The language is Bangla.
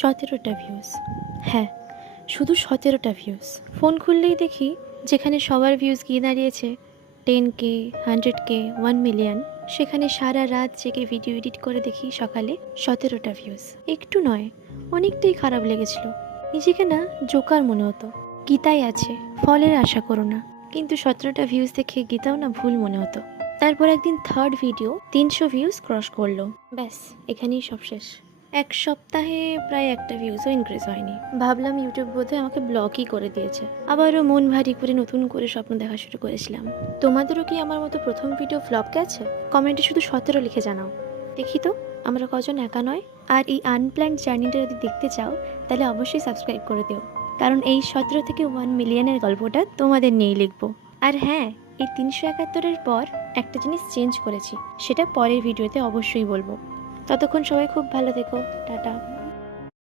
17টা ভিউজ। হ্যাঁ, শুধু 17টা ভিউজ। ফোন খুললেই দেখি যেখানে সবার ভিউজ গিয়ে দাঁড়িয়েছে 10K, 100K, 1 মিলিয়ন, সেখানে সারা রাত জেগে ভিডিও এডিট করে দেখি সকালে 17টা ভিউজ। একটু নয়, অনেকটাই খারাপ লেগেছিল। নিজেকে না জোকার মনে হতো। গীতায় আছে, ফলের আশা করো না, কিন্তু 17টা ভিউজ দেখে গীতাও না ভুল মনে হতো। তারপর একদিন থার্ড ভিডিও 300 ভিউজ ক্রস করলো। ব্যাস, এখানেই সব শেষ। এক সপ্তাহে প্রায় একটা ভিউজও ইনক্রিজ হয়নি। ভাবলাম ইউটিউব বোধহয় আমাকে ব্লকই করে দিয়েছে। আবারও মন ভারী করে নতুন করে স্বপ্ন দেখা শুরু করেছিলাম। তোমাদেরও কি আমার মতো প্রথম ভিডিও ফ্লপ গেছে? কমেন্টে শুধু 17 লিখে জানাও, দেখি তো আমরা কজন একা নয়। আর এই আনপ্ল্যান্ড জার্নিটা যদি দেখতে চাও তাহলে অবশ্যই সাবস্ক্রাইব করে দিও, কারণ এই 17 থেকে 1 মিলিয়নের গল্পটা তোমাদের নিয়েই লিখবো। আর হ্যাঁ, এই 371-এর পর একটা জিনিস চেঞ্জ করেছি, সেটা পরের ভিডিওতে অবশ্যই বলবো। ততক্ষণ সবাই খুব ভালো থেকো। টাটা।